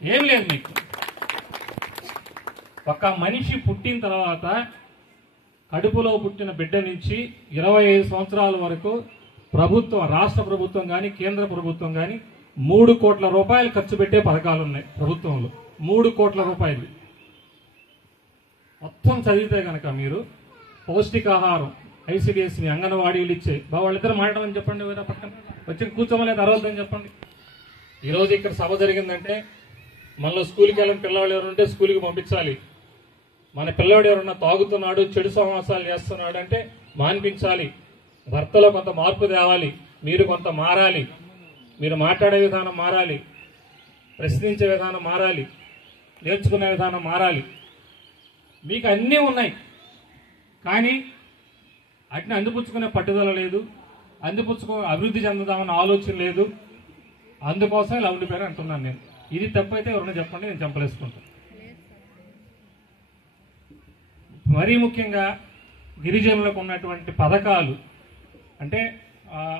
ఏం లేదు మీకు. ఒక మనిషి పుట్టిన తర్వాత కడుపులో పుట్టిన బిడ్డ నుంచి 25 సంవత్సరాల వరకు ప్రభుత్వం, రాష్ట్ర ప్రభుత్వం కానీ కేంద్ర ప్రభుత్వం కానీ 3 కోట్ల రూపాయలు ఖర్చు పెట్టే పథకాలు ఉన్నాయి ప్రభుత్వంలో. 3 కోట్ల రూపాయలు మొత్తం చదివితే కనుక మీరు పౌష్టికాహారం, ఐసిడిఎస్, మీ అంగన్వాడీలు ఇచ్చే వాళ్ళిద్దరు మాట్లాడమని చెప్పండి, వేరే పక్కన వచ్చి కూర్చోమలేదు అరవద్దని చెప్పండి. ఈరోజు ఇక్కడ సభ జరిగిందంటే మనలో స్కూల్కి వెళ్ళిన పిల్లవాళ్ళు ఎవరుంటే స్కూల్కి పంపించాలి. మన పిల్లవాడు ఎవరన్నా తాగుతున్నాడు, చెడు సమాసాలు చేస్తున్నాడు అంటే మాన్పించాలి. భర్తలో కొంత మార్పు తేవాలి, మీరు కొంత మారాలి, మీరు మాట్లాడే విధానం మారాలి, ప్రశ్నించే విధానం మారాలి, నేర్చుకునే విధానం మారాలి. మీకు అన్నీ ఉన్నాయి కానీ వాటిని అందిపుచ్చుకునే పట్టుదల లేదు, అభివృద్ధి చెందుదామన్న ఆలోచన లేదు. అందుకోసం ఇలా ఉండిపోయారు అంటున్నాను నేను. ఇది తప్పైతే ఎవరైనా చెప్పండి, నేను చంపలేసుకుంటాను. మరీ ముఖ్యంగా గిరిజనులకు ఉన్నటువంటి పథకాలు అంటే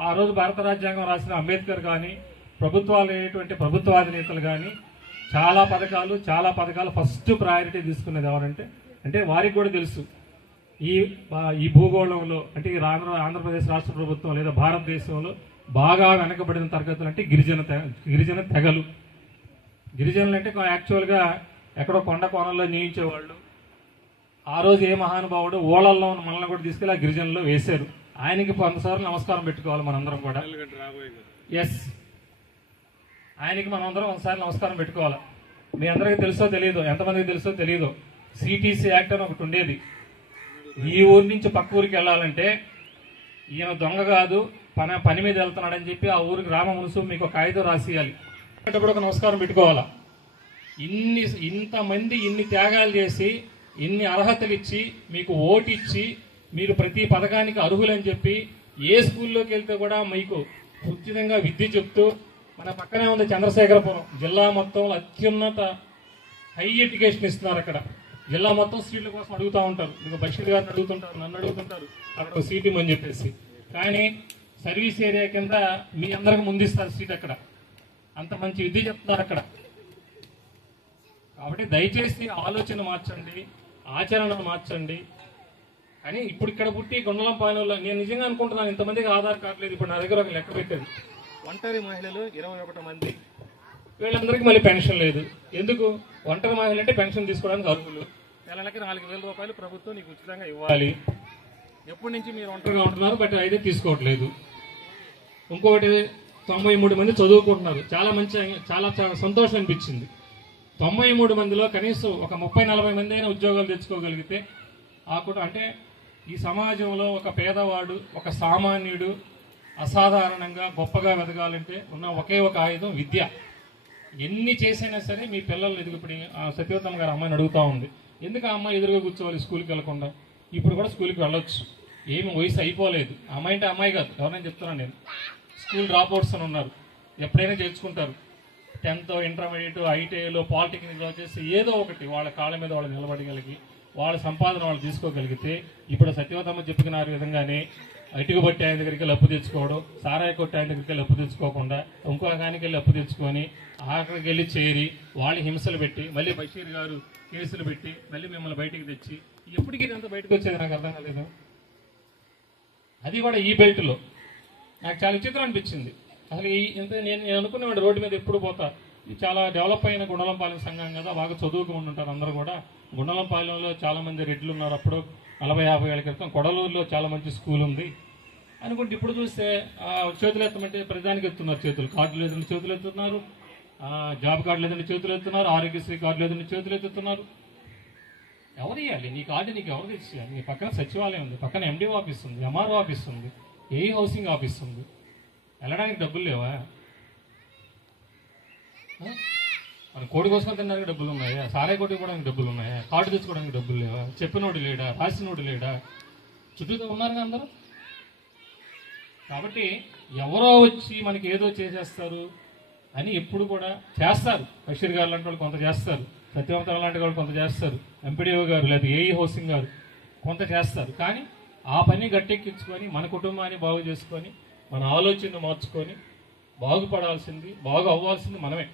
ఆ రోజు భారత రాజ్యాంగం రాసిన అంబేద్కర్ కానీ ప్రభుత్వాలు అయినటువంటి ప్రభుత్వాధినేతలు కానీ చాలా పథకాలు ఫస్ట్ ప్రయారిటీ తీసుకునేది ఎవరంటే వారికి కూడా తెలుసు ఈ భూగోళంలో అంటే ఈ ఆంధ్రప్రదేశ్ రాష్ట్ర ప్రభుత్వం లేదా భారతదేశంలో బాగా వెనకబడిన తరగతులు అంటే గిరిజన తెగలు. గిరిజనులు అంటే యాక్చువల్గా ఎక్కడో కొండ కోణంలో నియమించేవాళ్ళు. ఆ రోజు ఏ మహానుభావుడు ఓళ్ళల్లో ఉన్న మనల్ని కూడా తీసుకెళ్ళి ఆ గిరిజనుల్లో వేశారు. ఆయనకి 100 సార్లు నమస్కారం పెట్టుకోవాలి మనందరం కూడా. ఎస్, ఆయనకి మనందరం 100 సార్లు నమస్కారం పెట్టుకోవాలి. మీ అందరికీ తెలుసో తెలియదో, ఎంతమందికి తెలుసో తెలియదో, సిటీసీ యాక్ట్ అని ఒకటి ఉండేది. ఈ ఊరి నుంచి పక్క ఊరికి వెళ్ళాలంటే ఈయన దొంగ కాదు, పని మీద వెళ్తున్నాడని చెప్పి ఆ ఊరికి గ్రామ మున్సిపల్ మీకు ఒక కాగితం రాసియాలి. అప్పుడు ఒక నమస్కారం పెట్టుకోవాలా. ఇంతమంది ఇన్ని త్యాగాలు చేసి ఇన్ని అర్హతలు ఇచ్చి మీకు ఓటు ఇచ్చి మీరు ప్రతి పథకానికి అర్హులని చెప్పి ఏ స్కూల్లోకి వెళ్తే కూడా మీకు ఉచితంగా విద్య చెప్తూ, మన పక్కనే ఉంది చంద్రశేఖరపురం జిల్లా మొత్తంలో అత్యున్నత హై ఎడ్యుకేషన్ ఇస్తున్నారు. అక్కడ జిల్లా మొత్తం సీట్ల కోసం అడుగుతూ ఉంటారు. మీకు బషీర్ గారిని అడుగుతుంటారు, నన్ను అడుగుతుంటారు అక్కడ సీట్ ఇమ్మని చెప్పేసి. కానీ సర్వీస్ ఏరియా కింద మీ అందరికి ముందిస్తారు సీట్. అక్కడ అంత మంచి విద్య చెప్తున్నారు అక్కడ. కాబట్టి దయచేసి ఆలోచన మార్చండి, ఆచరణను మార్చండి. కానీ ఇప్పుడు ఇక్కడ పుట్టి గుండలంపాలెంలో నేను నిజంగా అనుకుంటున్నాను ఇంతమందికి ఆధార్ కార్డు లేదు. ఇప్పుడు నా దగ్గర ఒక లెక్క పెట్టేది, ఒంటరి మహిళలు 21 మంది, వీళ్ళందరికీ మళ్ళీ పెన్షన్ లేదు. ఎందుకు? ఒంటరి మహిళలు అంటే పెన్షన్ తీసుకోవడానికి అర్హులు. నెలకి 4,000 రూపాయలు ప్రభుత్వం నీకు ఉచితంగా ఇవ్వాలి. ఎప్పటి నుంచి మీరు ఒంటరిగా ఉంటున్నారు, బట్ అయితే తీసుకోవట్లేదు. ఇంకొకటి 93 మంది చదువుకుంటున్నారు. చాలా సంతోషం అనిపించింది. 93 మందిలో కనీసం ఒక 30-40 మంది అయినా ఉద్యోగాలు తెచ్చుకోగలిగితే అంటే ఈ సమాజంలో ఒక పేదవాడు, ఒక సామాన్యుడు అసాధారణంగా గొప్పగా వెదగాలంటే ఉన్న ఒకే ఒక ఆయుధం విద్య. ఎన్ని చేసైనా సరే మీ పిల్లలు ఇప్పుడు సత్యవతమ్మ గారు అమ్మాయిని అడుగుతూ ఉంది, ఎందుకు ఆ అమ్మాయి ఎదురుగా కూర్చోవాలి స్కూల్కి వెళ్లకుండా? ఇప్పుడు కూడా స్కూల్కి వెళ్ళొచ్చు, ఏమి వయసు అయిపోలేదు. అమ్మాయి అంటే అమ్మాయి కాదు, ఎవరైనా చెప్తున్నాను నేను. స్కూల్ డ్రాప్ అవుట్స్ అని ఉన్నారు, ఎప్పుడైనా చేర్చుకుంటారు. 10th, ఇంటర్మీడియట్, ఐటీఐలో, పాలిటెక్నిక్లో వచ్చేసి ఏదో ఒకటి వాళ్ళ కాళ్ళ మీద వాళ్ళు నిలబడగలిగి వాళ్ళ సంపాదన వాళ్ళు తీసుకోగలిగితే, ఇప్పుడు సత్యవతమ్మ చెప్పుకున్న విధంగానే ఇటుకు బట్టి ఆయన దగ్గరికి వెళ్ళి అప్పు తెచ్చుకోవడం, సారాయి కొట్టి ఆయన దగ్గరికి వెళ్ళి అప్పు తెచ్చుకోకుండా ఇంకో ఆయనకి వెళ్ళి అప్పు తెచ్చుకొని అక్కడికి వెళ్ళి చేరి వాళ్ళు హింసలు పెట్టి మళ్ళీ బషీర్ గారు కేసులు పెట్టి మళ్ళీ మిమ్మల్ని బయటికి తెచ్చి ఎప్పటికీ ఇదంతా బయటకు వచ్చేది నాకు అర్థం కాలేదు. అది కూడా ఈ బెల్ట్లో నాకు చాలా విచిత్రం అనిపించింది. అసలు నేను అనుకునేవాడు రోడ్డు మీద ఎప్పుడు పోతా, చాలా డెవలప్ అయిన గుండలంపాలెం సంఘం కదా, బాగా చదువుకుని ఉంటారు అందరూ కూడా. గుండలంపాలెంలో చాలా మంది రెడ్లు ఉన్నారు. అప్పుడు 40-50 ఏళ్ల క్రితం కొడలూరులో చాలా మంచి స్కూల్ ఉంది అనుకుంటే, ఇప్పుడు చూస్తే చేతులు ఎత్తమంటే ప్రధానికి ఎత్తున్నారు చేతులు, కార్డులు లేదని చేతులు ఎత్తున్నారు, జాబ్ కార్డు లేదని చేతులు ఎత్తున్నారు, ఆరోగ్యశ్రీ కార్డు లేదని చేతులు ఎత్తుతున్నారు. ఎవరు ఇవ్వాలి నీ కార్డు? నీకు ఎవరు తెచ్చేయాలి? నీ పక్కన సచివాలయం ఉంది, పక్కన ఎండిఓ ఆఫీస్ ఉంది, ఎంఆర్ఓ ఆఫీస్ ఉంది, ఏ హౌసింగ్ ఆఫీస్ ఉంది. వెళ్ళడానికి డబ్బులు లేవా? మన కోడి కోసం తినడానికి డబ్బులు ఉన్నాయా? సారాయి కొట్టుకోవడానికి డబ్బులు ఉన్నాయా? కార్డు తెచ్చుకోవడానికి డబ్బులు లేవా? చెప్పినోడు లేడా? రాసినోడు లేడా? చుట్టూతో ఉన్నారు అందరూ. కాబట్టి ఎవరో వచ్చి మనకి ఏదో చేసేస్తారు అని ఎప్పుడు కూడా చేస్తారు. బషీర్ గారు లాంటి వాళ్ళు కొంత చేస్తారు, సత్యవంతం లాంటి వాళ్ళు కొంత చేస్తారు, ఎంపీడీఓ గారు లేదా ఏఈ హౌసింగ్ గారు కొంత చేస్తారు. కానీ ఆ పని గట్టెక్కించుకొని మన కుటుంబాన్ని బాగు చేసుకొని మన ఆలోచనను మార్చుకొని బాగుపడాల్సింది, బాగు అవ్వాల్సింది మనమే.